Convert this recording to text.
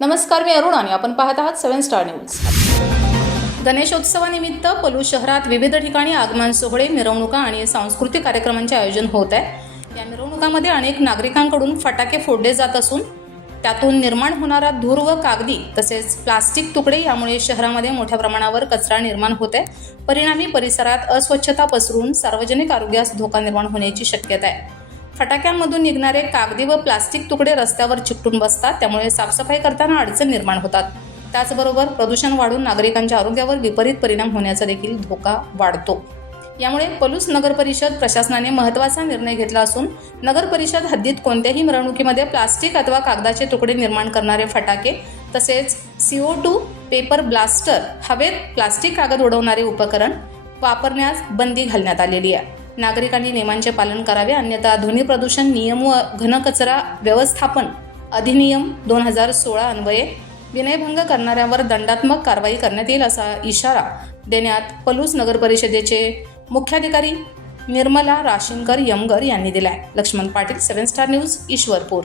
नमस्कार मी अरुण आणि आपण पाहत आहात सेव्हन स्टार न्यूज. गणेशोत्सवानिमित्त पलू शहरात विविध ठिकाणी आगमन सोहळे मिरवणुका आणि सांस्कृतिक कार्यक्रमांचे आयोजन होत आहे. या मिरवणुकामध्ये अनेक नागरिकांकडून फटाके फोडले जात असून त्यातून निर्माण होणारा धूर व कागदी तसेच प्लास्टिक तुकडे यामुळे शहरामध्ये मोठ्या प्रमाणावर कचरा निर्माण होत आहे. परिणामी परिसरात अस्वच्छता पसरून सार्वजनिक आरोग्यास धोका निर्माण होण्याची शक्यता आहे. फटाक्यांमधून निघणारे कागदी व प्लास्टिक तुकडे रस्त्यावर चिकटून बसतात त्यामुळे साफसफाई करताना अडचण निर्माण होतात. त्याचबरोबर प्रदूषण वाढून नागरिकांच्या आरोग्यावर विपरीत परिणाम होण्याचा देखील धोका वाढतो. यामुळे पलूस नगर परिषद प्रशासनाने महत्त्वाचा निर्णय घेतला असून नगर परिषद हद्दीत कोणत्याही मिरवणुकीमध्ये प्लास्टिक अथवा कागदाचे तुकडे निर्माण करणारे फटाके तसेच सीओ टू पेपर ब्लास्टर हवेत प्लास्टिक कागद उडवणारे उपकरण वापरण्यास बंदी घालण्यात आलेली आहे. नागरिकांनी नियमांचे पालन करावे. अन्यथा ध्वनी प्रदूषण नियम व घनकचरा व्यवस्थापन अधिनियम दोन हजार सोळा अन्वये विनयभंग करणाऱ्यावर दंडात्मक कारवाई करण्यात येईल असा इशारा देण्यात पलूस नगर परिषदेचे मुख्याधिकारी निर्मला राशींकर यमगर यांनी दिलाय. Laxman Patil seven star news Ishwarpur.